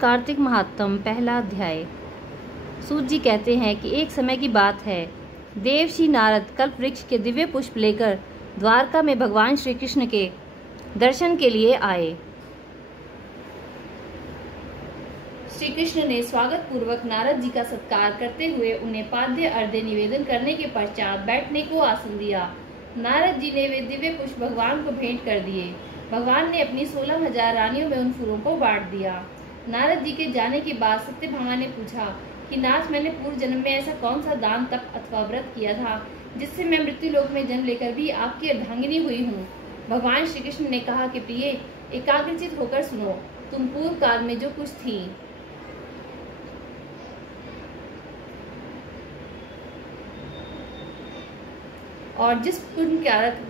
कार्तिक महात्म पहला अध्याय। सूत जी कहते हैं कि एक समय की बात है, देवश्री नारद कल्प वृक्ष के दिव्य पुष्प लेकर द्वारका में भगवान श्री कृष्ण के दर्शन के लिए आए। श्री कृष्ण ने स्वागत पूर्वक नारद जी का सत्कार करते हुए उन्हें पाद्य अर्घ्य निवेदन करने के पश्चात बैठने को आसन दिया। नारद जी ने वे दिव्य पुष्प भगवान को भेंट कर दिए। भगवान ने अपनी 16,000 रानियों में उन फूलों को बांट दिया। नारद जी के जाने के बाद सत्यभामा ने पूछा कि नाथ, मैंने पूर्व जन्म में ऐसा कौन सा दान तप अथवा व्रत किया था जिससे मैं मृत्यु लोक में जन्म लेकर भी आपकी अर्धांगिनी हुई हूँ। भगवान श्री कृष्ण ने कहा कि प्रिय, एकाग्रचित होकर सुनो। तुम पूर्व काल में जो कुछ थी और जिस पुण्यकारक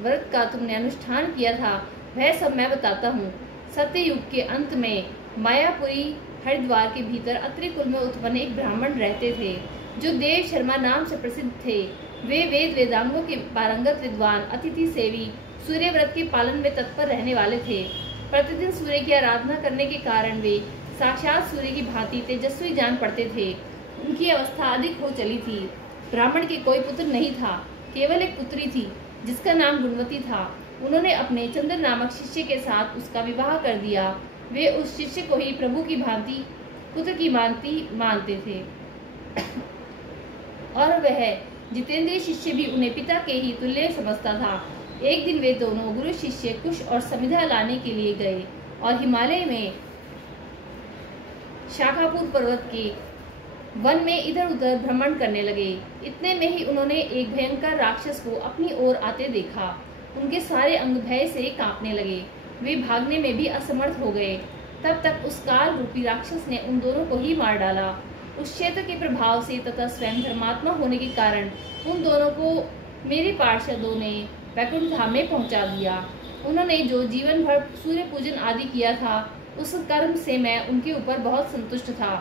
व्रत का तुमने अनुष्ठान किया था वह सब मैं बताता हूँ। सत्ययुग के अंत में मायापुरी हरिद्वार के भीतर अत्रि कुल में उत्पन्न एक ब्राह्मण रहते थे जो देव शर्मा नाम से प्रसिद्ध थे। वे वेद वेदांगों के पारंगत विद्वान, अतिथि सेवी, सूर्य व्रत के पालन में तत्पर रहने वाले थे। प्रतिदिन सूर्य की आराधना करने के कारण वे साक्षात सूर्य की भांति तेजस्वी जान पड़ते थे। उनकी अवस्था अधिक हो चली थी। ब्राह्मण के कोई पुत्र नहीं था, केवल एक पुत्री थी जिसका नाम गुणवती था। उन्होंने अपने चंद्र नामक शिष्य के साथ उसका विवाह कर दिया। वे उस शिष्य को ही प्रभु की भांति पुत्र की मानते थे और वह जितेंद्रीय शिष्य भी उन्हें पिता के ही तुल्य समझता था। एक दिन वे दोनों गुरु शिष्य कुश और समिधा लाने के लिए गए और हिमालय में शाखापुर पर्वत के वन में इधर उधर भ्रमण करने लगे। इतने में ही उन्होंने एक भयंकर राक्षस को अपनी ओर आते देखा। उनके सारे अंग भय से कांपने लगे। वे भागने में भी असमर्थ हो गए। तब तक उस काल रूपी राक्षस ने उन दोनों को ही मार डाला। उस क्षेत्र के प्रभाव से तथा स्वयं धर्मात्मा होने के कारण उन दोनों को मेरे पार्षदों ने वैकुंठ धाम में पहुंचा दिया। उन्होंने जो जीवन भर सूर्य पूजन आदि किया था उस कर्म से मैं उनके ऊपर बहुत संतुष्ट था।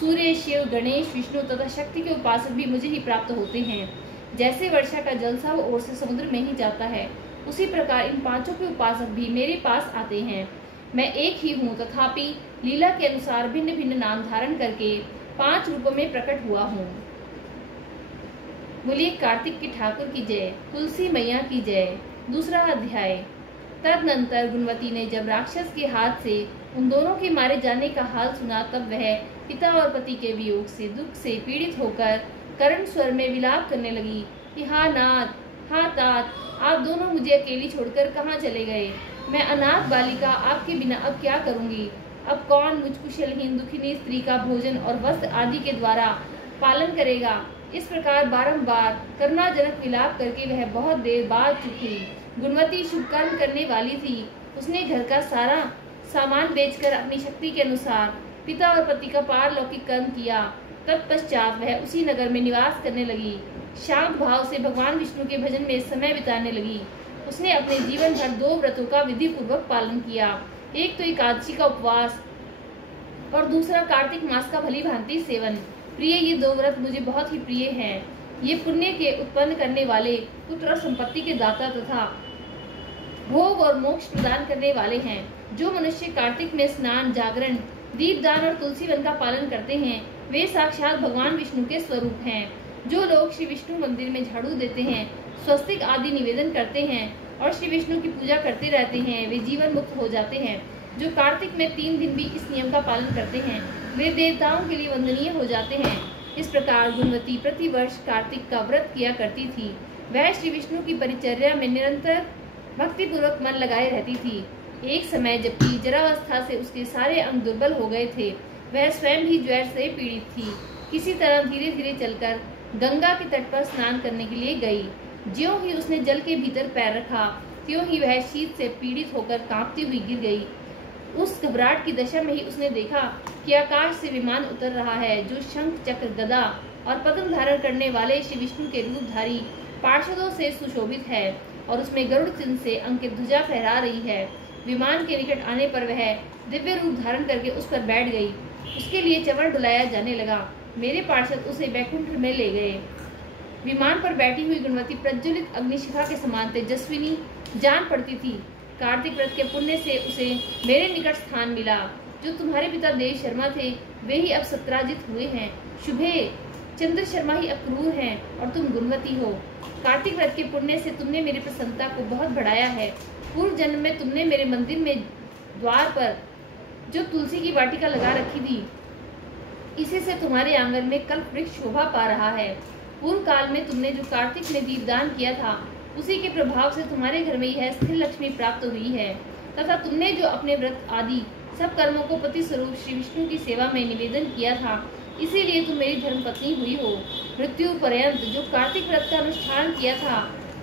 सूर्य, शिव, गणेश, विष्णु तथा शक्ति के उपासक भी मुझे ही प्राप्त होते हैं। जैसे वर्षा का जल सब ओर से समुद्र में ही जाता है, उसी प्रकार इन पांचों के उपासक भी मेरे पास आते हैं। मैं एक ही हूँ, तथापि लीला के अनुसार भिन्न भिन्न नाम धारण करके 5 रूपों में प्रकट हुआ हूँ। बोलिए कार्तिक के ठाकुर की जय, तुलसी मैया की जय। दूसरा अध्याय। तदनंतर गुणवती ने जब राक्षस के हाथ से उन दोनों के मारे जाने का हाल सुना, तब वह पिता और पति के वियोग से दुख से पीड़ित होकर करुण स्वर में विलाप करने लगी कि हा नाथ, हा तात, आप दोनों मुझे अकेली छोड़कर कहाँ चले गए। मैं अनाथ बालिका आपके बिना अब क्या करूँगी। अब कौन मुझ कुशलहीन दुखिनी स्त्री का भोजन और वस्त्र आदि के द्वारा पालन करेगा। इस प्रकार बारंबार करुणाजनक विलाप करके वह बहुत देर बाद चुप हुई। गुणवती शुभ कर्म करने वाली थी। उसने घर का सारा सामान बेचकर अपनी शक्ति के अनुसार पिता और पति का पारलौकिक कर्म किया। तत्पश्चात वह उसी नगर में निवास करने लगी। शांत भाव से भगवान विष्णु के भजन में समय बिताने लगी। उसने अपने जीवन भर 2 व्रतों का विधि पूर्वक पालन किया। एक तो एकादशी का उपवास और दूसरा कार्तिक मास का भली भांति सेवन। प्रिय, ये 2 व्रत मुझे बहुत ही प्रिय हैं। ये पुण्य के उत्पन्न करने वाले, पुत्र और संपत्ति के दाता तथा भोग और मोक्ष प्रदान करने वाले हैं। जो मनुष्य कार्तिक में स्नान, जागरण, दीपदान और तुलसी वन का पालन करते हैं वे साक्षात भगवान विष्णु के स्वरूप हैं। जो लोग श्री विष्णु मंदिर में झाड़ू देते हैं, स्वस्तिक आदि निवेदन करते हैं और श्री विष्णु की पूजा करते रहते हैं, वे जीवन मुक्त हो जाते हैं। जो कार्तिक में 3 दिन भी इस नियम का पालन करते हैं वे देवताओं के लिए वंदनीय हो जाते हैं। इस प्रकार गुणवती प्रतिवर्ष कार्तिक का व्रत किया करती थी। वह श्री विष्णु की परिचर्या में निरंतर भक्ति पूर्वक मन लगाए रहती थी। एक समय जबकि जरावस्था से उसके सारे अंग दुर्बल हो गए थे, वह स्वयं भी ज्वर से पीड़ित थी। किसी तरह धीरे धीरे चलकर गंगा के तट पर स्नान करने के लिए गई। ज्यों ही उसने जल के भीतर पैर रखा, त्यों ही वह शीत से पीड़ित होकर कांपती हुई गिर गई। उस घबराहट की दशा में ही उसने देखा कि आकाश से विमान उतर रहा है जो शंख, चक्र, गदा और पद्म धारण करने वाले श्री विष्णु के रूपधारी पार्षदों से सुशोभित है और उसमें गरुड़ चिन्ह से अंकित ध्वजा फहरा रही है। विमान के निकट आने पर वह दिव्य रूप धारण करके उस पर बैठ गई। उसके लिए चमर डुलाया जाने लगा। मेरे पार्षद उसे वैकुंठ में ले गए। विमान पर बैठी हुई गुणवती प्रज्वलित अग्निशिखा के समान तेजस्विनी जान पड़ती थी। कार्तिक व्रत के पुण्य से उसे मेरे निकट स्थान मिला। जो तुम्हारे पिता देव शर्मा थे वे ही अब सत्राजित हुए हैं। शुभे चंद्र शर्मा ही अक्रूर हैं और तुम गुणवती हो। कार्तिक व्रत के पुण्य से तुमने मेरी प्रसन्नता को बहुत बढ़ाया है। पूर्व जन्म में तुमने मेरे मंदिर में द्वार पर जो तुलसी की वाटिका लगा रखी थी, इसी से तुम्हारे आंगन में कल्प वृक्ष शोभा पा रहा है। पूर्व काल में तुमने जो कार्तिक में दीपदान किया था, उसी के प्रभाव से तुम्हारे घर में यह स्थिर लक्ष्मी प्राप्त हुई है, तथा तुमने जो अपने व्रत आदि सब कर्मों को पति स्वरूप श्री विष्णु की सेवा में निवेदन किया था, इसीलिए तुम मेरी धर्मपत्नी हुई हो। मृत्यु पर्यंत जो कार्तिक व्रत का अनुष्ठान किया था,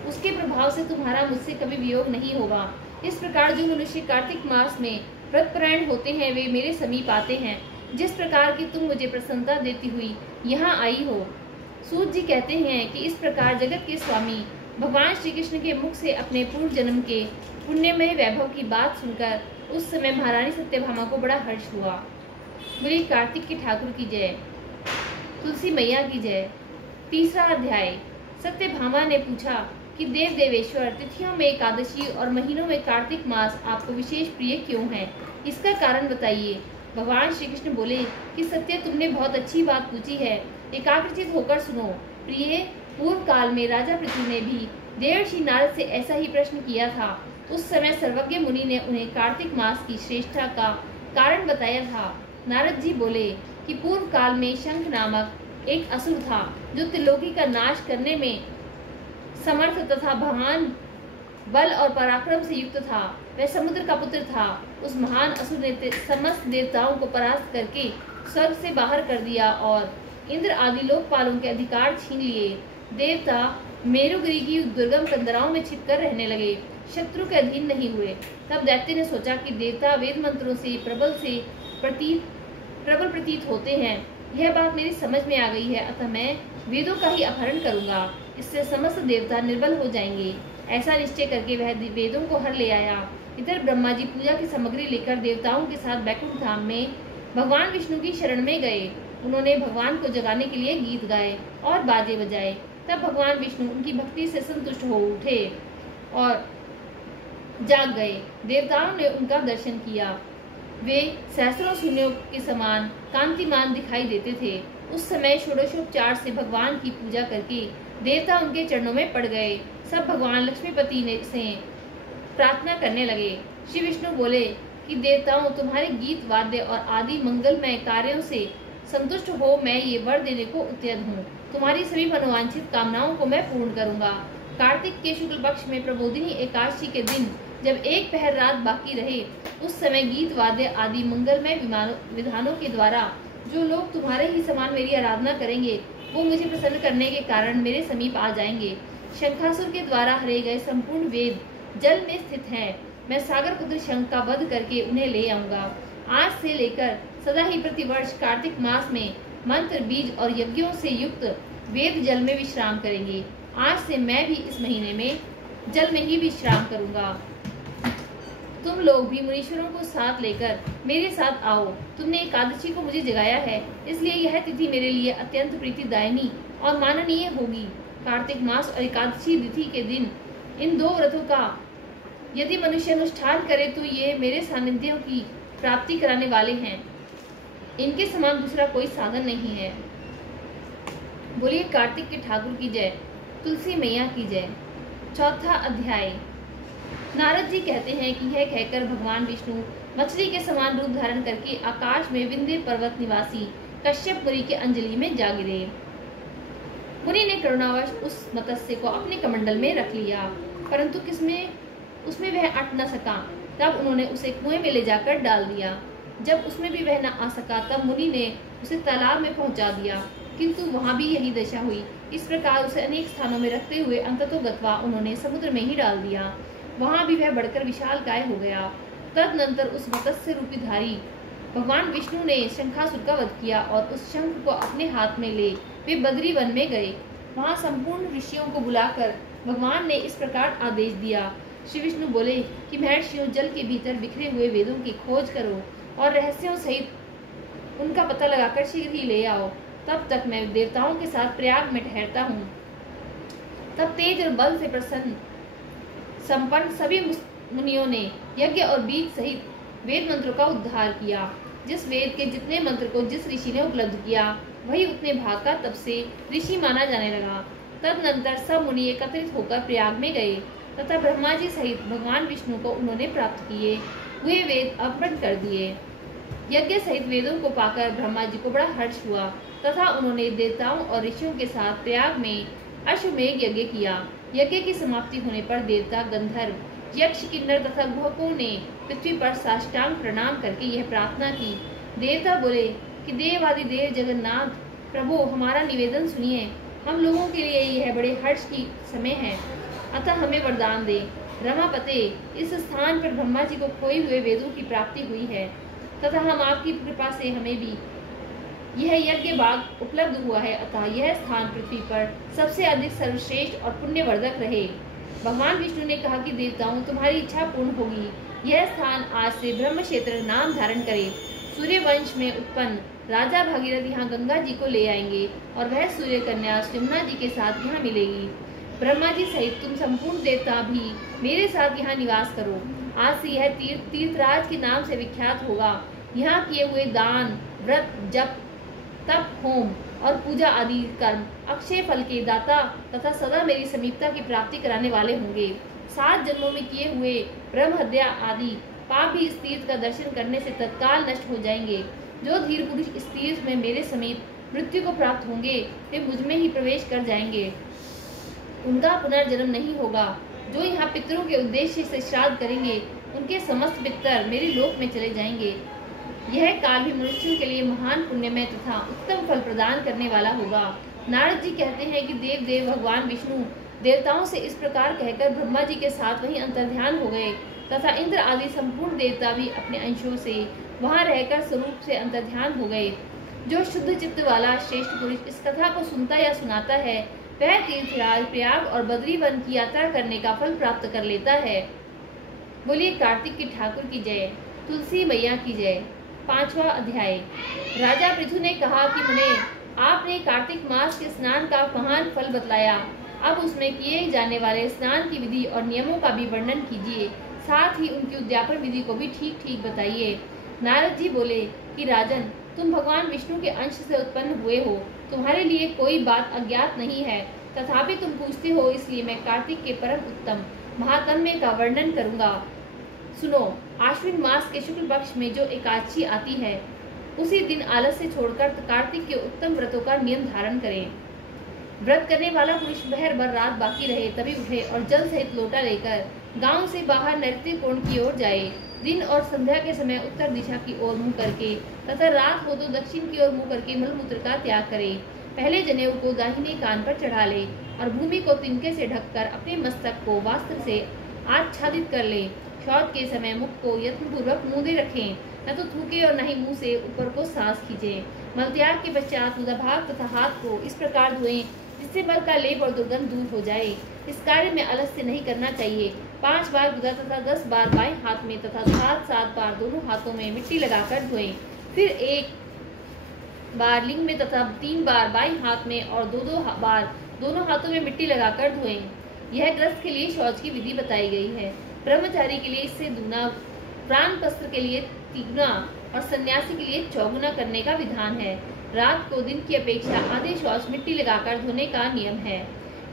उसके प्रभाव से तुम्हारा मुझसे कभी वियोग नहीं होगा। इस प्रकार जो मनुष्य कार्तिक मास में व्रतपरायण होते हैं, वे मेरे समीप आते हैं। जिस प्रकार की तुम मुझे प्रसन्नता देती हुई यहाँ आई हो। सूत जी कहते हैं कि इस प्रकार जगत के स्वामी भगवान श्री कृष्ण के मुख से अपने पूर्व जन्म के पुण्यमय वैभव की बात सुनकर उस समय महारानी सत्यभामा को बड़ा हर्ष हुआ। बोली कार्तिक के ठाकुर की जय, तुलसी मैया की जय। तीसरा अध्याय। सत्यभामा ने पूछा कि देव देवेश्वर, तिथियों में एकादशी और महीनों में कार्तिक मास आपको विशेष प्रिय क्यों है? इसका कारण बताइए। भगवान श्री कृष्ण बोले कि सत्य, तुमने बहुत अच्छी बात पूछी है। एकाग्रचित होकर सुनो। प्रिय, पूर्व काल में राजा पृथु ने भी देवर्षि नारद से ऐसा ही प्रश्न किया था। उस समय सर्वज्ञ मुनि ने उन्हें कार्तिक मास की श्रेष्ठता का कारण बताया था। नारद जी बोले कि पूर्व काल में शंख नामक एक असुर था, जो त्रिलोकी का नाश करने में समर्थ तथा महान बल और पराक्रम से युक्त था। वह समुद्र का पुत्र था। उस महान असुर ने समस्त देवताओं को परास्त करके स्वर्ग से बाहर कर दिया और इंद्र आदि लोकपालों के अधिकार छीन लिए। देवता मेरुगिरी की दुर्गम कंदराओं में छिपकर रहने लगे, शत्रु के अधीन नहीं हुए। तब दैत्य ने सोचा कि देवता वेद मंत्रों से प्रबल प्रतीत होते हैं। यह बात मेरी समझ में आ गई है, अतः मैं वेदों का ही अपहरण करूंगा। इससे समस्त देवता निर्बल हो जाएंगे। ऐसा निश्चय करके वह वेदों को हर ले आया। इधर ब्रह्मा जी पूजा की सामग्री लेकर देवताओं के साथ बैकुंठ धाम में भगवान विष्णु की शरण में गए। उन्होंने भगवान को जगाने के लिए गीत गाए और बाजे बजाए। तब भगवान विष्णु उनकी भक्ति से संतुष्ट हो उठे और जाग गए। देवताओं ने उनका दर्शन किया। वे सहस्रों सूर्यों के समान कांतिमान दिखाई देते थे। उस समय षोडशोपचार से भगवान की पूजा करके देवता उनके चरणों में पड़ गए। सब भगवान लक्ष्मीपति ने से प्रार्थना करने लगे। श्री विष्णु बोले कि देवताओं, तुम्हारे गीत वाद्य और आदि मंगलमय कार्यों से संतुष्ट हो मैं ये वर देने को उद्यत हूँ। तुम्हारी सभी मनोवांछित कामनाओं को मैं पूर्ण करूंगा। कार्तिक के शुक्ल पक्ष में प्रबोधिनी एकादशी के दिन जब एक पहर रात बाकी रहे, उस समय गीत वाद्य आदि मंगलमय विधानों के द्वारा जो लोग तुम्हारे ही समान मेरी आराधना करेंगे, वो मुझे प्रसन्न करने के कारण मेरे समीप आ जाएंगे। शंखासुर के द्वारा हरे गए संपूर्ण वेद जल में स्थित हैं। मैं सागर पुत्र शंख का वध करके उन्हें ले आऊंगा। आज से लेकर सदा ही प्रतिवर्ष कार्तिक मास में मंत्र, बीज और यज्ञों से युक्त वेद जल में विश्राम करेंगे। आज से मैं भी इस महीने में जल में ही विश्राम करूंगा। तुम लोग भी मुनीश्वरों को साथ लेकर मेरे साथ आओ। तुमने एकादशी को मुझे जगाया है, इसलिए यह तिथि मेरे लिए अत्यंत प्रीतिदायिनी और माननीय होगी। कार्तिक मास और एकादशी तिथि के दिन इन दो व्रतों का यदि मनुष्य अनुष्ठान करे तो ये मेरे सानिध्यों की प्राप्ति कराने वाले हैं। इनके समान दूसरा कोई साधन नहीं है। बोलिए कार्तिक के ठाकुर की जय, तुलसी मैया की जय। चौथा अध्याय। नारद जी कहते हैं कि यह कहकर भगवान विष्णु मछली के समान रूप धारण करके आकाश में विंध्य पर्वत निवासी कश्यप मुनि के अंजलि में जा गिरे। मुनि ने करुणावश उस मत्स्य को अपने कमंडल में रख लिया, परंतु उसमें वह अट न सका। तब उन्होंने उसे कुएं में ले जाकर डाल दिया। जब उसमें भी वह न आ सका, तब मुनि ने उसे तालाब में पहुंचा दिया, किंतु वहां भी यही दशा हुई। इस प्रकार उसे अनेक स्थानों में रखते हुए अंततोगत्वा उन्होंने समुद्र में ही डाल दिया। वहां भी वह बढ़कर विशाल काय हो गया। तदनंतर उस मत्स्य रूपी धारी भगवान विष्णु ने शंखासुर का वध किया और उस शंख को अपने हाथ में ले वे बद्री वन में गए। वहां संपूर्ण ऋषियों को बुलाकर भगवान ने इस प्रकार आदेश दिया। श्री विष्णु बोले कि महर्षियों, जल के भीतर बिखरे हुए वेदों की खोज करो और रहस्यों सहित उनका पता लगाकर शीघ्र ही ले आओ। तब तक मैं देवताओं के साथ प्रयाग में ठहरता हूँ। तब तेज और बल से प्रसन्न संपन्न सभी मुनियों ने यज्ञ और बीज सहित वेद मंत्रों का उद्धार किया। जिस वेद के जितने मंत्र को जिस ऋषि ने उपलब्ध किया वही उतने भाग का तब से ऋषि माना जाने लगा। तदनंतर सब मुनि एकत्रित होकर प्रयाग में गए तथा ब्रह्मा जी सहित भगवान विष्णु को उन्होंने प्राप्त किए हुए वेद अर्पण कर दिए। यज्ञ सहित वेदों को पाकर ब्रह्मा जी को बड़ा हर्ष हुआ तथा उन्होंने देवताओं और ऋषियों के साथ प्रयाग में अश्वमेध यज्ञ किया। यज्ञ की समाप्ति होने पर देवता, गंधर्व, यक्ष, किन्नर तथा गुहकों ने पृथ्वी पर साष्टांग प्रणाम करके यह प्रार्थना की। देवता बोले कि देवादिदेव जगन्नाथ प्रभु, हमारा निवेदन सुनिए। हम लोगों के लिए यह बड़े हर्ष की समय है, अतः हमें वरदान दे। रमापते, इस स्थान पर ब्रह्मा जी को खोए हुए वेदों की प्राप्ति हुई है तथा हम आपकी कृपा से हमें भी यह यज्ञ भाग उपलब्ध हुआ है, अतः यह स्थान पृथ्वी पर सबसे अधिक सर्वश्रेष्ठ और पुण्यवर्धक रहे। भगवान विष्णु ने कहा कि देवताओं, तुम्हारी इच्छा पूर्ण होगी। यह स्थान आज से ब्रह्म क्षेत्र नाम धारण करे। सूर्य वंश में उत्पन्न राजा भागीरथ यहाँ गंगा जी को ले आएंगे और वह सूर्य कन्या यमुना जी के साथ यहाँ मिलेगी। ब्रह्मा जी सहित तुम संपूर्ण देवता भी मेरे साथ यहाँ निवास करो। आज से यह तीर्थ तीर्थराज के नाम से विख्यात होगा। यहाँ किए हुए दान, व्रत, जप, तप, होम और पूजा आदि कर्म अक्षय फल के दाता तथा सदा मेरी समीपता की प्राप्ति कराने वाले होंगे। 7 जन्मों में किए हुए ब्रह्म हत्या आदि पाप भी इस तीर्थ का दर्शन करने से तत्काल नष्ट हो जाएंगे। जो धीर पुरुष इस तीर्थ में मेरे समीप मृत्यु को प्राप्त होंगे वे मुझ में ही प्रवेश कर जाएंगे। उनका पुनर्जन्म नहीं होगा। जो यहाँ पितरों के उद्देश्य से श्राद्ध करेंगे उनके समस्त पितर मेरे लोक में चले जाएंगे। यह काल भी मनुष्यों के लिए महान पुण्यमय तथा उत्तम फल प्रदान करने वाला होगा। नारद जी कहते हैं कि देव भगवान विष्णु देवताओं से इस प्रकार कहकर ब्रह्मा जी के साथ वहीं अंतर्ध्यान हो गए तथा इंद्र आदि संपूर्ण देवता भी अपने अंशों से वहां रहकर स्वरूप से अंतर्ध्यान हो गए। जो शुद्ध चित्त वाला श्रेष्ठ पुरुष इस कथा को सुनता या सुनाता है वह तीर्थराज, प्रयाग और बद्री वन की यात्रा करने का फल प्राप्त कर लेता है। बोलिए कार्तिक के ठाकुर की जय, तुलसी मैया की जय। 5वां अध्याय। राजा पृथु ने कहा कि मुने, आपने कार्तिक मास के स्नान का महान फल बतलाया, अब उसमें किए जाने वाले स्नान की विधि और नियमों का भी वर्णन कीजिए, साथ ही उनकी उद्यापन विधि को भी ठीक ठीक बताइए। नारद जी बोले कि राजन, तुम भगवान विष्णु के अंश से उत्पन्न हुए हो, तुम्हारे लिए कोई बात अज्ञात नहीं है, तथापि तुम पूछते हो, इसलिए मैं कार्तिक के परम उत्तम महात्म्य का वर्णन करूंगा। सुनो, आश्विन मास के शुक्ल पक्ष में जो एकादशी आती है उसी दिन आलस्य छोड़कर कार्तिक के उत्तम व्रतों का नियम धारण करें। व्रत करने वाला पुरुष बहर भर रात बाकी रहे तभी उठे और जल सहित लोटा लेकर गांव से बाहर नैऋत्य कोण की ओर जाए। दिन और संध्या के समय उत्तर दिशा की ओर मुंह करके तथा रात हो तो दक्षिण की ओर मुंह करके मलमूत्र का त्याग करे। पहले जनेऊ को दाहिने कान पर चढ़ा ले और भूमि को तिनके से ढककर अपने मस्तक को वस्त्र से आच्छादित कर ले। शौच के समय मुख को यत्नपूर्वक मूंदे रखें, न तो थूके और न ही मुंह से ऊपर को सांस खींचे। मलत्याग के पश्चात मुदाभाग तथा हाथ को इस प्रकार धोएं जिससे मल का लेप और दुर्गंध दूर हो जाए। इस कार्य में आलस्य नहीं करना चाहिए। 5 बार गुदा तथा 10 बार बाएं हाथ में तथा 7 बार दोनों हाथों में मिट्टी लगाकर धोएं। फिर 1 बार लिंग में तथा 3 बार बाएं हाथ में और 2 बार दोनों हाथों में मिट्टी लगाकर धोएं। यह ग्रस्त के लिए शौच की विधि बताई गई है। ब्रह्मचारी के लिए इससे दूना, प्राणपस्त्र के लिए 3 और सन्यासी के लिए 4 करने का विधान है। रात को दिन की अपेक्षा आधे शौच मिट्टी लगाकर धोने का नियम है।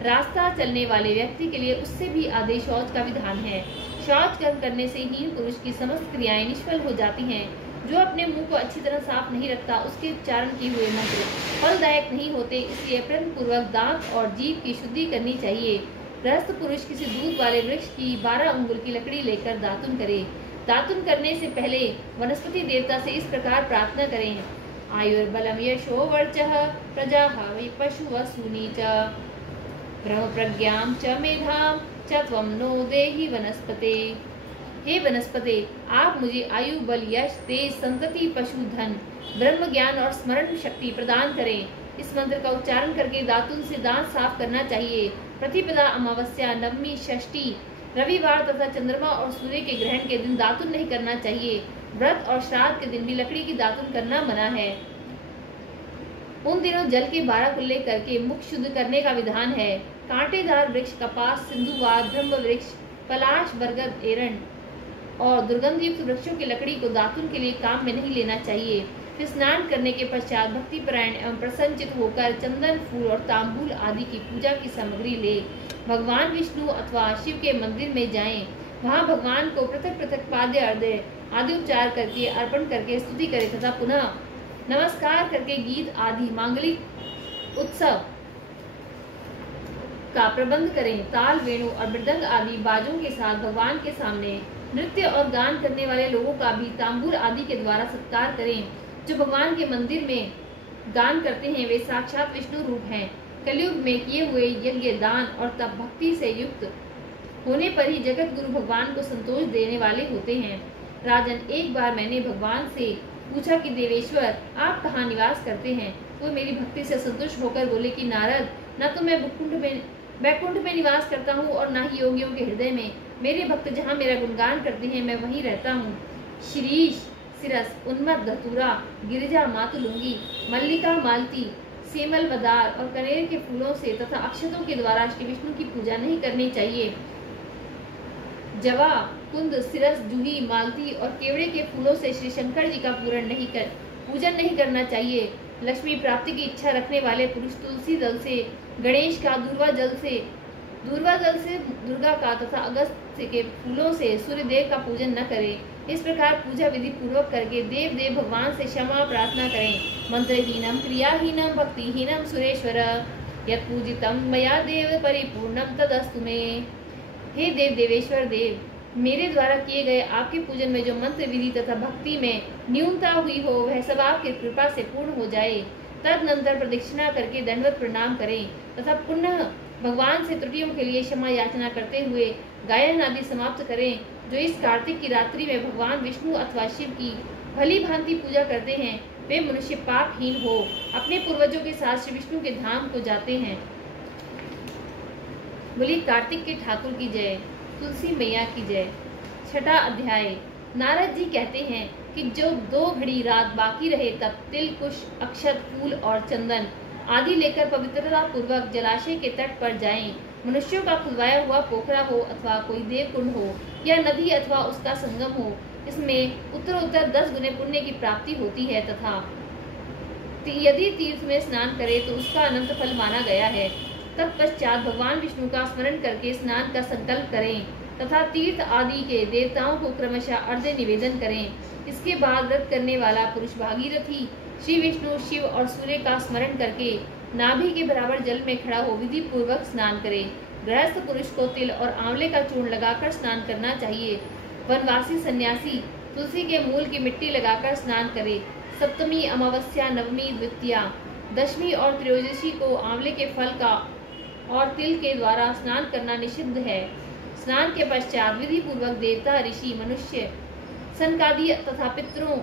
रास्ता चलने वाले व्यक्ति के लिए उससे भी आधे शौच का विधान है। शौच कर्म करने से हीन पुरुष की समस्त क्रियाएं निष्फल हो जाती हैं। जो अपने मुंह को अच्छी तरह साफ नहीं रखता उसके उच्चारण किए हुए मंत्र फलदायक नहीं होते, इसलिए प्रयत्न पूर्वक दांत और जीभ की शुद्धि करनी चाहिए। गृहस्थ पुरुष किसी दूध वाले वृक्ष की 12 अंगुल की लकड़ी लेकर दातुन करे। दातुन करने से पहले वनस्पति देवता से इस प्रकार प्रार्थना करें। आयुर्बलम यशो वर्चः प्रजाः वै पशुवसूनि च ब्रह्म प्रज्ञां च मेधां च त्वं नो देहि वनस्पते। हे वनस्पते, आप मुझे आयु, बल, यश, तेज, संतति, पशु, धन, ब्रह्म ज्ञान और स्मरण शक्ति प्रदान करें। इस मंत्र का उच्चारण करके दातुन से दांत साफ करना चाहिए। प्रतिपदा, अमावस्या, नवमी, षष्ठी, रविवार तथा चंद्रमा और सूर्य के ग्रहण के दिन दातुन नहीं करना चाहिए। व्रत और श्राद्ध के दिन भी लकड़ी की दातुन करना मना है। उन दिनों जल के 12 कुल्ले करके मुख शुद्ध करने का विधान है। कांटेदार वृक्ष कपास, सिंधुवाद, ब्रह्म वृक्ष, पलाश, बरगद, एरंड, और दुर्गंधयुक्त वृक्षों की लकड़ी को दातुन के लिए काम में नहीं लेना चाहिए। फिर स्नान करने के पश्चात भक्तिपरायण एवं प्रसन्नचित होकर चंदन, फूल और तांबूल आदि की पूजा की सामग्री ले भगवान विष्णु अथवा शिव के मंदिर में जाएं। वहां भगवान को पृथक पृथक पाद्य अर्घ्य आदि उपचार करके अर्पण करके स्तुति करें तथा पुनः नमस्कार करके गीत आदि मांगलिक उत्सव का प्रबंध करें। ताल, वेणु और मृदंग आदि बाजों के साथ भगवान के सामने नृत्य और गान करने वाले लोगों का भी तांबूर आदि के द्वारा सत्कार करें। जो भगवान के मंदिर में गान करते हैं वे साक्षात विष्णु रूप हैं। कलयुग में किए हुए यज्ञ, दान और तप भक्ति से युक्त होने पर ही जगत गुरु भगवान को संतोष देने वाले होते हैं। राजन, एक बार मैंने भगवान से पूछा कि देवेश्वर आप कहाँ निवास करते हैं? वो मेरी भक्ति से संतुष्ट होकर बोले कि नारद, न तो मैं बैकुंठ में निवास करता हूँ और न ही योगियों के हृदय में। मेरे भक्त जहाँ मेरा गुणगान करते हैं मैं वहीं रहता हूँ। शीरीष, सिरस, उन्मत्त, धतूरा, गिरिजा, मातुलुंगी, मल्लिका, मालती, सेमल, मदार और कनेर के फूलों से तथा अक्षतों के द्वारा श्री विष्णु की पूजा नहीं करनी चाहिए। जवा, कुंद, सिरस, जूही, मालती और केवड़े के फूलों से श्री शंकर जी का पूजन नहीं करना चाहिए। लक्ष्मी प्राप्ति की इच्छा रखने वाले पुरुष तुलसी दल से, गणेश का, दूर्वा जल से दुर्गा का तथा अगस्त्य के फूलों से सूर्य देव का पूजन न करें। इस प्रकार पूजा विधि पूर्वक करके देव भगवान से क्षमा प्रार्थना करें। मंत्रहीनम, क्रियाहीनम, भक्तिहीनम सुरेश्वर यत् पूजितम मया देव परिपूर्णम तदस्तु मे। हे देवेश्वर देव, मेरे द्वारा किए गए आपके पूजन में जो मंत्र विधि तथा भक्ति में न्यूनता हुई हो वह सब आपकी कृपा से पूर्ण हो जाए। तदनंतर प्रदक्षिणा करके दंडवत प्रणाम करें तथा पुनः भगवान से त्रुटियों के लिए क्षमा याचना करते हुए गायन आदि समाप्त करें। जो इस कार्तिक की रात्रि में भगवान विष्णु अथवा शिव की भली भांति पूजा करते हैं वे मनुष्य पापहीन हो अपने पूर्वजों के साथ श्री विष्णु के धाम को जाते हैं। बोली कार्तिक के ठाकुर की जय, तुलसी मैया की जय। छठा अध्याय। नारद जी कहते हैं कि जो 2 घड़ी रात बाकी रहे तब तिल, कुश, अक्षत, फूल और चंदन आदि लेकर पवित्रता पूर्वक जलाशय के तट पर जाएं। मनुष्यों का खुदवाया हुआ पोखरा हो अथवा कोई देव कुंड हो या नदी अथवा उसका संगम हो, इसमें उत्तरोत्तर 10 गुने पुण्य की प्राप्ति होती है तथा यदि तीर्थ में स्नान करे तो उसका अनंत फल माना गया है। तत्पश्चात भगवान विष्णु का स्मरण करके स्नान का संकल्प करें तथा तीर्थ आदि के देवताओं को क्रमशः अर्घ्य निवेदन करें। इसके बाद व्रत करने वाला पुरुष भागीरथी श्री विष्णु, शिव और सूर्य का स्मरण करके नाभि के बराबर जल में खड़ा हो विधि पूर्वक स्नान करे। गृहस्थ पुरुष को तिल और आंवले का चूर्ण लगाकर स्नान करना चाहिए। वनवासी सन्यासी तुलसी के मूल की मिट्टी लगाकर स्नान करे। सप्तमी, अमावस्या, नवमी, द्वितीया, दशमी और त्रयोदशी को आंवले के फल का और तिल के द्वारा स्नान करना निषिद्ध है। स्नान के पश्चात विधि पूर्वक देवता, ऋषि, मनुष्य, सनकादि तथा पितरों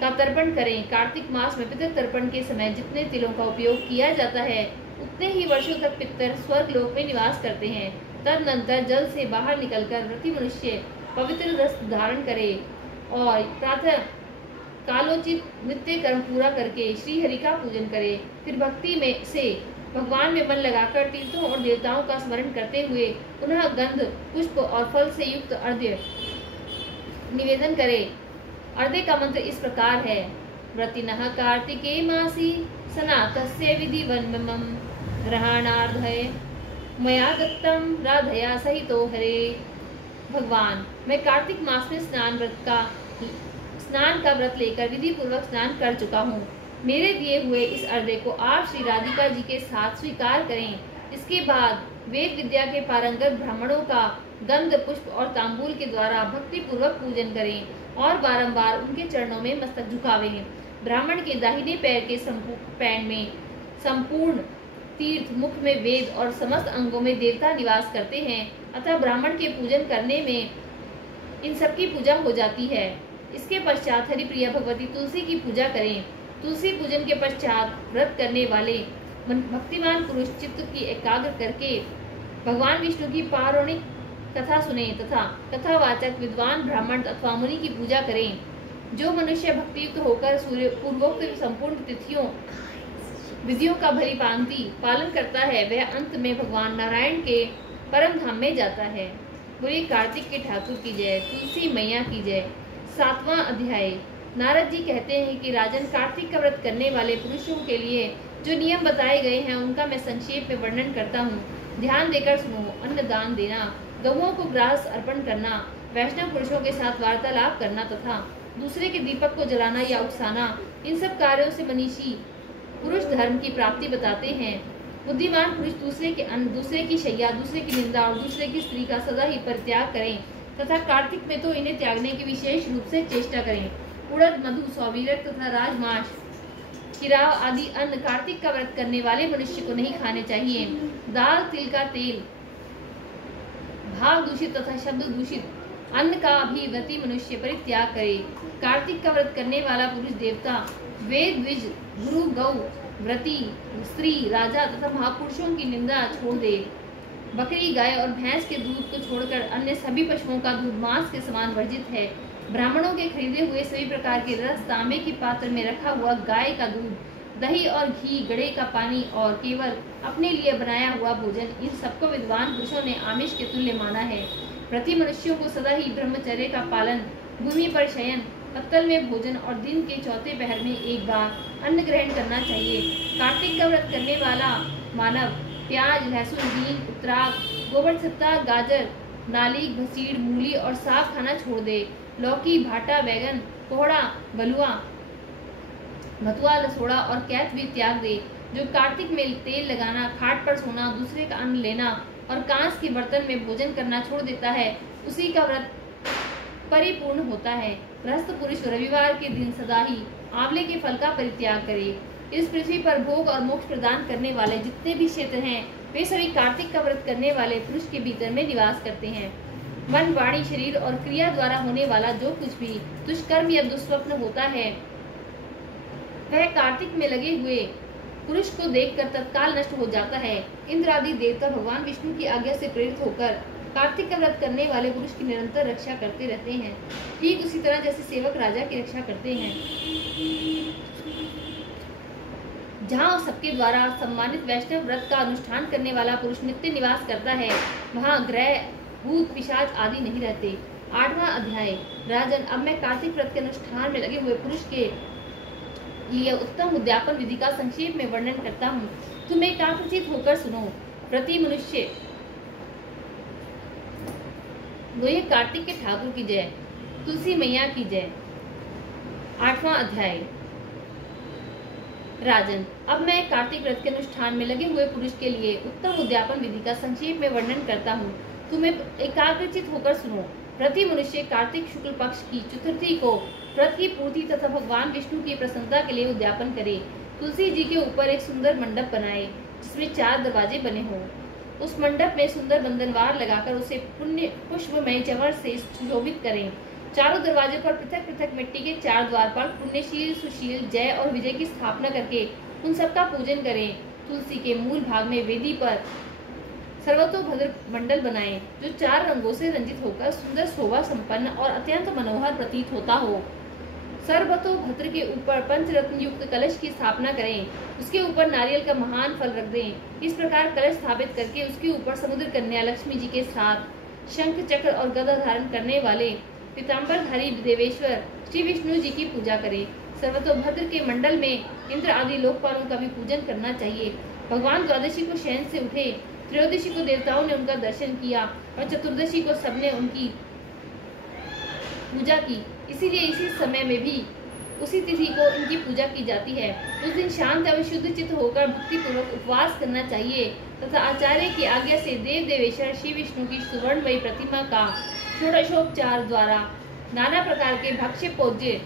का तर्पण करें। कार्तिक मास में पितृ तर्पण के समय जितने तिलों का उपयोग किया जाता है उतने ही वर्षों तक पितर स्वर्ग लोक में निवास करते हैं। तदनंतर जल से बाहर निकलकर व्रती मनुष्य पवित्र वस्त्र धारण करे और प्रातः कालोचित नित्य कर्म पूरा करके श्री हरि का पूजन करे। फिर भक्ति में से भगवान में मन लगाकर तीर्थों और देवताओं का स्मरण करते हुए पुनः गंध, पुष्प और फल से युक्त अर्घ्य निवेदन करे। अर्घ्य का मंत्र इस प्रकार है। व्रतिनः कार्तिके मासी सनातस्य विधिवन्मम ग्रहणार्धये मया दत्तम राधया सहितो हरे। भगवान, मैं कार्तिक मास में स्नान का व्रत लेकर विधि पूर्वक स्नान कर चुका हूँ। मेरे दिए हुए इस अर्घ्य को आप श्री राधिका जी के साथ स्वीकार करें। इसके बाद वेद विद्या के पारंगत ब्राह्मणों का गंध, पुष्प और तांबूल के द्वारा भक्ति पूर्वक पूजन करें और बारंबार उनके चरणों में मस्तक झुकावें। ब्राह्मण के दाहिने पैर के पैर में संपूर्ण तीर्थ, मुख में वेद और समस्त अंगों में देवता निवास करते हैं, अतः ब्राह्मण के पूजन करने में इन सबकी पूजा हो जाती है। इसके पश्चात हरिप्रिया भगवती तुलसी की पूजा करें। तुलसी पूजन के पश्चात व्रत करने वाले भक्तिमान पुरुष चित्त की एकाग्र करके भगवान विष्णु की पौराणिक कथा सुने तथा कथावाचक विद्वान ब्राह्मण अथवा मुनि की पूजा करें। जो मनुष्य भक्तियुक्त होकर सूर्य पूर्वोक्त संपूर्ण तिथियों विधियों का भली भांति पालन करता है वह अंत में भगवान नारायण के परम धाम में जाता है। बोलिए कार्तिक के ठाकुर की जय, तुलसी मैया की जय। 7वां अध्याय। नारद जी कहते हैं कि राजन, कार्तिक का व्रत करने वाले पुरुषों के लिए जो नियम बताए गए हैं उनका मैं संक्षेप में वर्णन करता हूँ। ध्यान देकर सुनो। अन्न दान देना, गौओं को ग्रास अर्पण करना, वैष्णव पुरुषों के साथ वार्तालाप करना तथा दूसरे के दीपक को जलाना या उकसाना, इन सब कार्यों से मनीषी पुरुष धर्म की प्राप्ति बताते हैं। बुद्धिमान पुरुष दूसरे के अन्न, दूसरे की शैया, दूसरे की निंदा और दूसरे की स्त्री का सदा ही परित्याग करें तथा कार्तिक में तो इन्हें त्यागने की विशेष रूप से चेष्टा करें। उड़द, मधु, सौवीरक तथा राजमांस, किराव आदि अन्न कार्तिक का व्रत करने वाले मनुष्य को नहीं खाने चाहिए। दाल, तिल का तेल, भाव दूषित तथा शब्द दूषित अन्न का भी व्रती मनुष्य परित्याग करे। कार्तिक का व्रत करने वाला पुरुष देवता, वेद, द्विज, गुरु, गौ, व्रती, स्त्री, राजा तथा महापुरुषों की निंदा छोड़ दे। बकरी, गाय और भैंस के दूध को छोड़कर अन्य सभी पशुओं का दूध मांस के समान वर्जित है। ब्राह्मणों के खरीदे हुए सभी प्रकार के रस, तांबे के पात्र में रखा हुआ गाय का दूध, दही और घी, गड़े का पानी और केवल अपने लिए बनाया हुआ भोजन, इन सबको विद्वान पुरुषों ने आमिष के तुल्य माना है। प्रति मनुष्यों को सदा ही ब्रह्मचर्य का पालन, भूमि पर शयन, पत्तल में भोजन और दिन के चौथे पहर में एक बार अन्न ग्रहण करना चाहिए। कार्तिक का व्रत करने वाला मानव प्याज, लहसुन, हींग, उत्तराग, गोबरछत्ता, गाजर, नाली, भसीड़, मूली और साग खाना छोड़ दे। लौकी, भाटा, बैगन, कोहड़ा, बलुआ, भतुआ, लसोड़ा और कैथ भी त्याग दे। जो कार्तिक में तेल लगाना, खाट पर सोना, दूसरे का अन्न लेना और कांस के बर्तन में भोजन करना छोड़ देता है, उसी का व्रत परिपूर्ण होता है। गृहस्थ पुरुष रविवार के दिन सदा ही आंवले के फल का परित्याग करे। इस पृथ्वी पर भोग और मोक्ष प्रदान करने वाले जितने भी क्षेत्र हैं, वे सभी कार्तिक का व्रत करने वाले पुरुष के भीतर में निवास करते हैं। मन, वाणी, शरीर और क्रिया द्वारा होने वाला जो कुछ भी दुष्कर्म या दुस्वप्न होता है, वह कार्तिक में लगे हुए पुरुष को देखकर तत्काल नष्ट हो जाता है। इंद्र आदि देवता भगवान विष्णु की आज्ञा से प्रेरित होकर कार्तिक का व्रत करने वाले पुरुष की निरंतर रक्षा करते रहते हैं, ठीक उसी तरह जैसे सेवक राजा की रक्षा करते हैं। जहाँ सबके द्वारा सम्मानित वैष्णव व्रत का अनुष्ठान करने वाला पुरुष नित्य निवास करता है, वहाँ ग्रह, भूत, पिशाच आदि नहीं रहते। 8वां अध्याय। राजन, अब मैं कार्तिक व्रत के अनुष्ठान में लगे हुए पुरुष के लिए उत्तम उद्यापन विधि का संक्षेप में वर्णन करता हूँ। तुम एकाग्रचित होकर सुनो। प्रति मनुष्य बोलिए कार्तिक के ठाकुर की जय, तुलसी मैया की जय। 8वां अध्याय। राजन, अब मैं कार्तिक व्रत के अनुष्ठान में लगे हुए पुरुष के लिए उत्तम उद्यापन विधि का संक्षेप में वर्णन करता हूँ। तुम्हें एकाग्रचित होकर सुनो। प्रति मनुष्य कार्तिक शुक्ल पक्ष की चतुर्थी को व्रत की पूर्ति तथा भगवान विष्णु की प्रसन्नता के लिए उद्यापन करे। तुलसी जी के ऊपर एक सुंदर मंडप बनाए जिसमें 4 दरवाजे बने हों। उस मंडप में सुंदर बंधनवार लगाकर उसे पुण्य पुष्पमय चंवर से सुशोभित करें। चारों दरवाजे पर पृथक पृथक मिट्टी के 4 द्वारपाल पुण्यशील, सुशील, जय और विजय की स्थापना करके उन सबका पूजन करें। तुलसी के मूल भाग में वेदी पर सर्वतोभद्र मंडल बनाएं, जो 4 रंगों से रंजित होकर सुंदर शोभा संपन्न और अत्यंत मनोहर प्रतीत होता हो। सर्वतोभद्र के ऊपर पंचरत्न युक्त कलश की स्थापना करें। उसके ऊपर नारियल का महान फल रख दें। इस प्रकार कलश स्थापित करके उसके ऊपर समुद्र कन्या लक्ष्मी जी के साथ शंख, चक्र और गदा धारण करने वाले पीताम्बरधारी देवेश्वर श्री विष्णु जी की पूजा करें। सर्वतोभद्र के मंडल में इंद्र आदि लोकपालों का भी पूजन करना चाहिए। भगवान द्वादशी को शयन से उठे, त्रयोदशी को देवताओं ने उनका दर्शन किया और चतुर्दशी को सबने उनकी पूजा की। इसीलिए इसी समय में भी उसी तिथि को इनकी पूजा की जाती है। उस दिन शांत एवं शुद्ध चित्त होकर भक्ति पूर्वक उपवास करना चाहिए तथा आचार्य की आज्ञा से देव देवेश्वर श्री विष्णु की सुवर्णमयी प्रतिमा का षोडशोपचार द्वारा नाना प्रकार के भक्ष्य भोज्य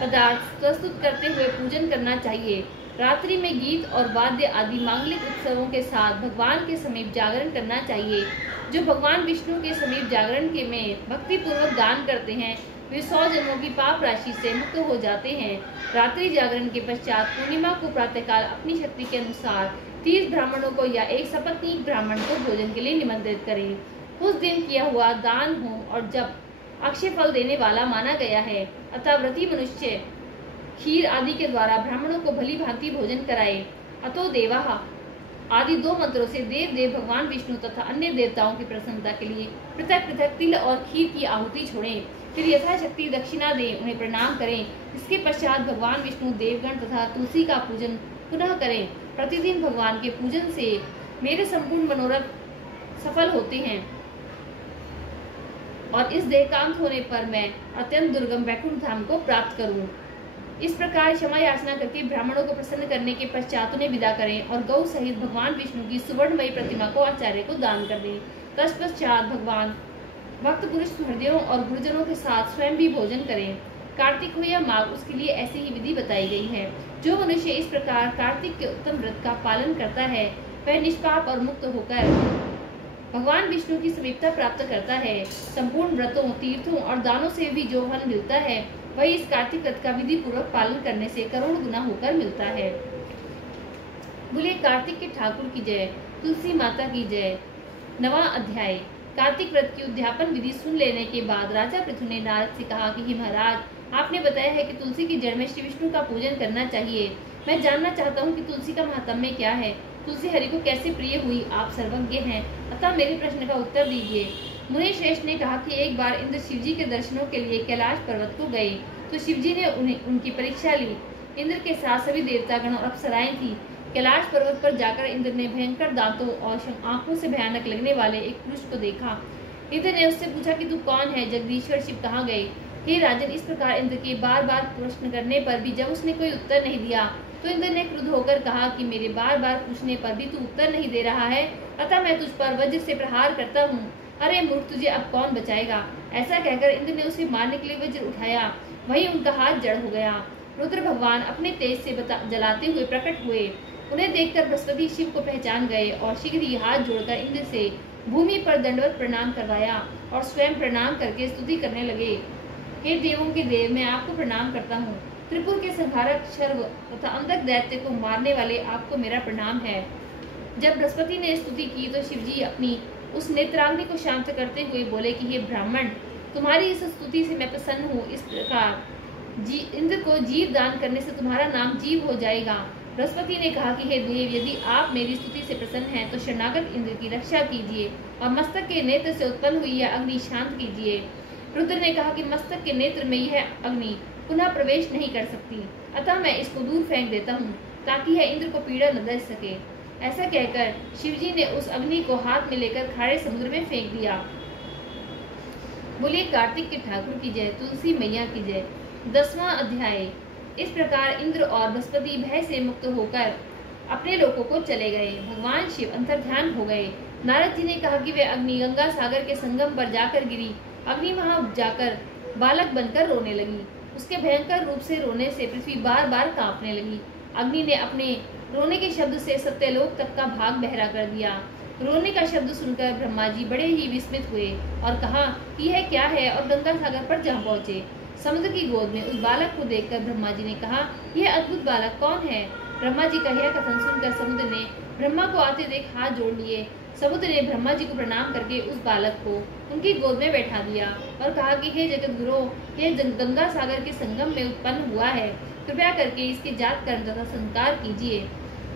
पदार्थ प्रस्तुत करते हुए पूजन करना चाहिए। रात्रि में गीत और वाद्य आदि मांगलिक उत्सवों के साथ भगवान के समीप जागरण करना चाहिए। जो भगवान विष्णु के समीप जागरण के में भक्ति पूर्वक दान करते हैं, वे 100 जन्मों की पाप राशि से मुक्त हो जाते हैं। रात्रि जागरण के पश्चात पूर्णिमा को प्रातःकाल अपनी शक्ति के अनुसार 30 ब्राह्मणों को या एक सपत्नीक ब्राह्मण को भोजन के लिए निमंत्रित करें। उस दिन किया हुआ दान हो और जब अक्षय फल देने वाला माना गया है, अतः व्रती मनुष्य खीर आदि के द्वारा ब्राह्मणों को भली भांति भोजन कराए। अतो देवाः आदि 2 मंत्रों से देव देव भगवान विष्णु तथा अन्य देवताओं की प्रसन्नता के लिए पृथक पृथक तिल और खीर की आहुति छोड़ें। फिर यथाशक्ति दक्षिणा दें, उन्हें प्रणाम करें। इसके पश्चात भगवान विष्णु, देवगण तथा तुलसी का पूजन पुनः करें। प्रतिदिन भगवान के पूजन से मेरे संपूर्ण मनोरथ सफल होते हैं और इस देहांत होने पर मैं अत्यंत दुर्गम वैकुंठ धाम को प्राप्त करूं। इस प्रकार क्षमा याचना करके ब्राह्मणों को प्रसन्न करने के पश्चात उन्हें विदा करें और गौ सहित भगवान विष्णु की सुवर्णमयी प्रतिमा को आचार्य को दान कर दें। तत्पश्चात भगवान भक्त पुरुष हृदयों और गुरुजनों के साथ स्वयं भी भोजन करें। कार्तिक हो या माघ, उसके लिए ऐसी ही विधि बताई गई है। जो मनुष्य इस प्रकार कार्तिक के उत्तम व्रत का पालन करता है वह निष्पाप और मुक्त होकर भगवान विष्णु की समीपता प्राप्त करता है। संपूर्ण व्रतों, तीर्थों और दानों से भी जो फल मिलता है वही इस कार्तिक व्रत का विधि पूर्वक पालन करने से करोड़ गुना होकर मिलता है। बोले कार्तिक के ठाकुर की जय, तुलसी माता की जय। 9वां अध्याय। कार्तिक व्रत की उद्यापन विधि सुन लेने के बाद राजा पृथु ने नारद से कहा कि महाराज, आपने बताया है कि तुलसी की जड़ में श्री विष्णु का पूजन करना चाहिए। मैं जानना चाहता हूँ कि तुलसी का महात्म्य क्या है, तुलसी हरि को कैसे प्रिय हुई। आप सर्वज्ञ हैं, अतः मेरे प्रश्न का उत्तर दीजिए। मुनि श्रेष्ठ ने कहा कि एक बार इंद्र शिवजी के दर्शनों के लिए कैलाश पर्वत को गए तो शिवजी ने उनकी परीक्षा ली। इंद्र के साथ सभी देवतागण और अप्सराएं थी। कैलाश पर्वत पर जाकर इंद्र ने भयंकर दांतों और आंखों से भयानक लगने वाले एक पुरुष को देखा। इंद्र ने उससे पूछा कि तू कौन है, जगदीश्वर शिव कहाँ गए। हे राजन, इस प्रकार इंद्र के बार बार प्रश्न करने पर भी जब उसने कोई उत्तर नहीं दिया तो इंद्र ने क्रुद्ध होकर कहा कि मेरे बार बार पूछने पर भी तू उत्तर नहीं दे रहा है, अतः मैं तुझ पर वज्र से प्रहार करता हूँ। अरे मूर्ख, तुझे अब कौन बचाएगा। ऐसा कहकर इंद्र ने उसे मारने के लिए वज्र उठाया, वहीं उनका हाथ जड़ हो गया। रुद्र भगवान अपने तेज से जलाते हुए प्रकट हुए। उन्हें देखकर बृहस्पति शिव को पहचान गए और शीघ्र ही हाथ जोड़कर इंद्र से भूमि पर दंडवत प्रणाम करवाया और स्वयं प्रणाम करके स्तुति करने लगे। हे देवों के देव, मैं आपको प्रणाम करता हूँ। त्रिपुर के संहारक शर्व तथा अंधक दैत्य को मारने वाले आपको मेरा प्रणाम है। जब बृहस्पति ने स्तुति की तो शिवजी अपनी उस नेत्राग्नि को शांत करते हुए बोले कि हे ब्राह्मण, तुम्हारी इस स्तुति से मैं प्रसन्न हूँ। इस प्रकार इंद्र को जीव दान करने से तुम्हारा नाम जीव हो जाएगा। बृहस्पति ने कहा कि हे देव, यदि आप मेरी स्तुति से प्रसन्न हैं तो शरणागत इंद्र की रक्षा कीजिए और मस्तक के नेत्र से उत्पन्न हुई यह अग्नि शांत कीजिए। रुद्र ने कहा कि मस्तक के नेत्र में यह अग्नि पुनः प्रवेश नहीं कर सकती, अतः मैं इसको दूर फेंक देता हूँ ताकि यह इंद्र को पीड़ा न दे सके। ऐसा कहकर शिवजी ने उस अग्नि को हाथ में लेकर खारे समुद्र में फेंक दिया। बोलिए कार्तिक के ठाकुर की जय, तुलसी मैया की जय। 10वां अध्याय। इस प्रकार इंद्र और बृहस्पति भय से मुक्त होकर अपने लोकों को चले गए। भगवान शिव अंतर्ध्यान हो गए। नारद जी ने कहा कि वे अग्नि गंगा सागर के संगम पर जाकर गिरी। अग्नि वहां जाकर बालक बनकर रोने लगी। उसके भयंकर रूप से रोने से पृथ्वी बार बार कांपने लगी। अग्नि ने अपने रोने के शब्द से सत्यलोक तक का भाग बहरा कर दिया। रोने का शब्द सुनकर ब्रह्मा जी बड़े ही विस्मित हुए और कहा कि यह क्या है, और गंगा सागर पर जा पहुंचे। समुद्र की गोद में उस बालक को देखकर ब्रह्मा जी ने कहा, यह अद्भुत बालक कौन है। ब्रह्मा जी का यह कथन सुनकर समुद्र ने ब्रह्मा को आते देख हाथ जोड़ लिए। समुद्र ने ब्रह्मा जी को प्रणाम करके उस बालक को उनकी गोद में बैठा दिया और कहा कि हे जगत गुरु, यह गंगा सागर के संगम में उत्पन्न हुआ है, कृपया करके इसके जात कर्म तथा संस्कार कीजिए।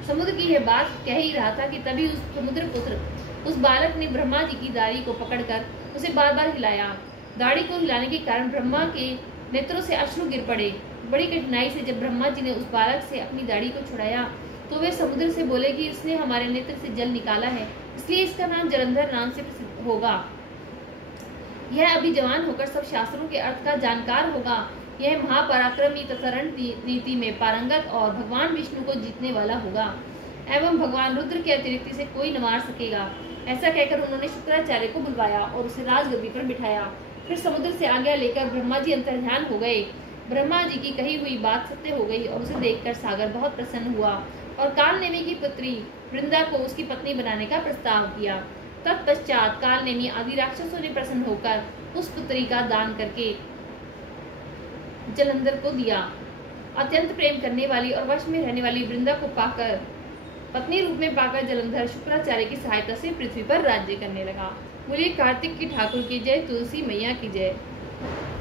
समुद्र की यह बात कह ही रहा था कि तभी उस समुद्र पुत्र उस बालक ने ब्रह्मा जी की दाढ़ी को पकड़कर उसे बार बार हिलाया। दाढ़ी को हिलाने के कारण ब्रह्मा के नेत्रों से अश्रु गिर पड़े। बड़ी कठिनाई से जब ब्रह्मा जी ने उस बालक से अपनी दाढ़ी को छुड़ाया तो वे समुद्र से बोले कि इसने हमारे नेत्र से जल निकाला है, इसलिए इसका नाम जलंधर नाम से प्रसिद्ध होगा। यह अभी जवान होकर सब शास्त्रों के अर्थ का जानकार होगा। यह महापराक्रमी तथा रणनीति में पारंगत और भगवान विष्णु को जीतने वाला होगा एवं भगवान रुद्र के अतिरिक्त इसे कोई न मार सकेगा। ऐसा कहकर उन्होंने शुक्राचार्य को बुलवाया और उसे राजगद्दी पर बिठाया। फिर समुद्र से आज्ञा लेकर ब्रह्मा जी अंतर्ध्यान हो गए। ब्रह्मा जी की कही हुई बात सत्य हो गई और उसे देखकर सागर बहुत प्रसन्न हुआ और कालनेमी की पुत्री वृंदा को उसकी पत्नी बनाने का प्रस्ताव किया। तत्पश्चात कालनेमी आदि राक्षसों ने प्रसन्न होकर उस पुत्री का दान करके जलंधर को दिया। अत्यंत प्रेम करने वाली और वश में रहने वाली वृंदा को पाकर पत्नी रूप में पाकर जलंधर शुक्राचार्य की सहायता से पृथ्वी पर राज्य करने लगा। बोलिए कार्तिक की ठाकुर की जय, तुलसी मैया की जय।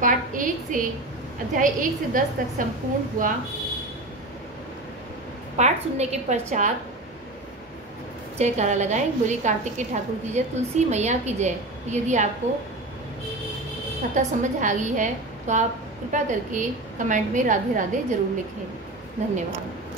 पाठ 1 से अध्याय 1 से 10 तक संपूर्ण हुआ। पाठ सुनने के पश्चात जयकारा लगाएं, बोली कार्तिक के ठाकुर की जय, तुलसी मैया की जय। यदि आपको कथा समझ आ गई है तो आप कृपया करके कमेंट में राधे राधे जरूर लिखें। धन्यवाद।